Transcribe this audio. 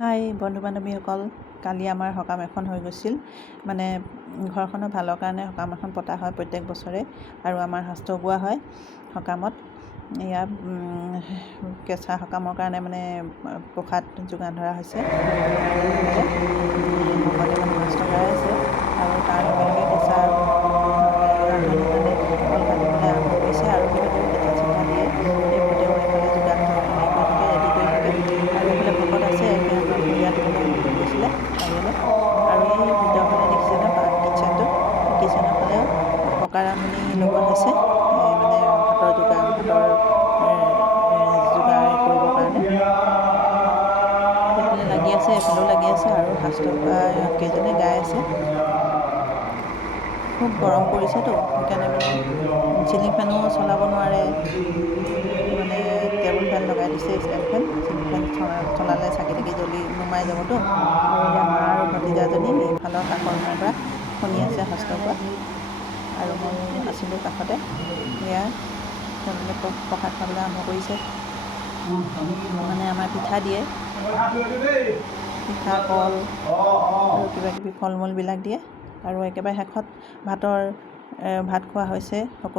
হাই বন্ধু বান্ধৱীসকল, কালি আমাৰ সকাম এখন হৈ গৈছিল। মানে ঘৰখনৰ ভালৰ কাৰণে সকাম এখন পতা হয় প্ৰত্যেক বছৰে, আৰু আমাৰ শাস্ত্ৰ গোৱা হয় সকামত। এয়া কেঁচা সকামৰ কাৰণে মানে প্ৰসাদ যোগান ধৰা হৈছে। ভকতে মানে শাস্ত্ৰ গাই আছে, আৰু তাৰ লগে লগে কেঁচা ৰান্ধনি মানে কল কাটিবলৈ আৰম্ভ কৰিছে, আৰু কিবা কিবি পিঠা চিঠা দিয়ে। এইবোৰ তেওঁ এইফালে যোগান হেৰি কৰি থাকে, ৰেডি কৰি থাকে। আৰু এইফালে ভকত আছে, সিহঁতৰ ভৰিয়াত মানে গৈছিলে বাহিৰলৈ। আৰু এই ভিতৰৰ ফালে দেখিছেনে কিটচেনটো, কিটচেনৰ ফালেও পকা ৰান্ধনি লগোৱা হৈছে, মানে ভাতৰ যোগাৰ কৰিবৰ কাৰণে। সেইফালে লাগি আছে, এইফালেও লাগি আছে, আৰু শাস্ত্ৰ কেইজনে গাই আছে। খুব গৰম পৰিছেতো, সেইকাৰণে মানে চিলিং ফেনো চলাব নোৱাৰে, মানে টেবুল ফেন লগাই দিছে, ষ্টেণ্ড ফেন। চিলিং ফেন চলালে চাকি তাকি জ্বলি নুমাই যাবতো। আৰু এতিয়া মা আৰু ভতিজাজনী ইফালৰ কাষৰ ৰুমৰ পৰা শুনি আছে শাস্ত্ৰ কোৱা, আৰু ময়ো আছিলোঁ কাষতে। এয়া তেওঁলোকে প্ৰসাদ খাবলৈ আৰম্ভ কৰিছে। মানে আমাৰ পিঠা দিয়ে, পিঠা কল আৰু কিবা কিবি ফল মূলবিলাক দিয়ে। আৰু একেবাৰে শেষত ভাত খোৱা হৈছে সকলো।